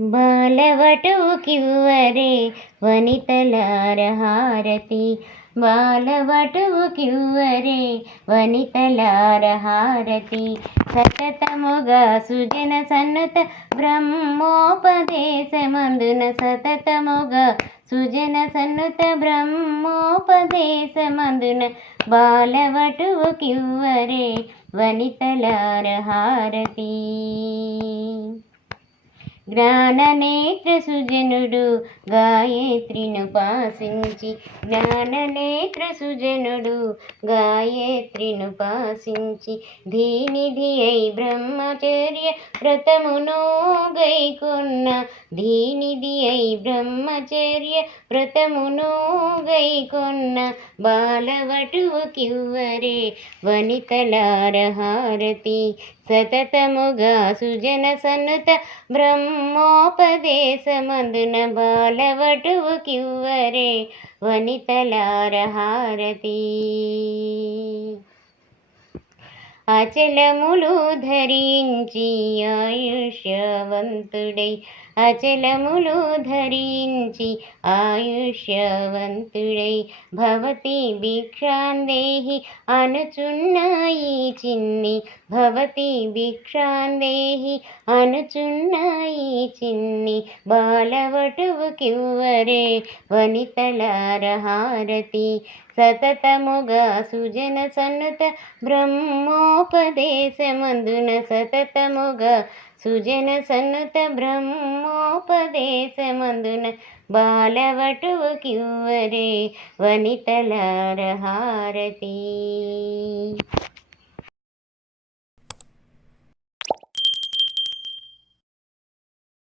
బాలవటుకివ్వరే వనితలార హారతి. బాలవటుకివ్వరే వనితలార హారతి. సతతముగా సుజన సన్నత బ్రహ్మోపదేశమందున సతతముగా సుజన సన్నత బ్రహ్మోపదేశమందున బాలవటుకివ్వరే వనితలార హారతి. జ్ఞాననేత్ర సుజనుడు గాయత్రిను పాసించి జ్ఞాననేత్ర సుజనుడు గాయత్రిను పాసించి దీనిధి అయి బ్రహ్మచర్య వ్రతమును గైకొన్న దీనిధి అయి బ్రహ్మచర్య వ్రతమును గైకొన్న బాలవటుకివ్వరే వనితలార హారతి సతతముగా సుజన సన్నుత బ్రహ్మోపదేశమందున బాలవటుకివ్వరే వనితలార హారతి. అచలములు ధరించి ఆయుష్యవంతుడై అచలములు ధరించి ఆయుష్యవంతుడై భవతి భిక్షాందేహి అనుచున్నాయి చిన్ని భవతి భిక్షాందేహి అనుచున్నాయి చిన్ని బాలవటువుకివ్వరే వనితలార హారతి సతతముగా సుజన సన్నుత బ్రహ్మోపదేశమందున సతతముగా సుజన సన్నుత బ్రహ్మోపదేశమందున బాలవటుకివ్వరే వనితలార హారతి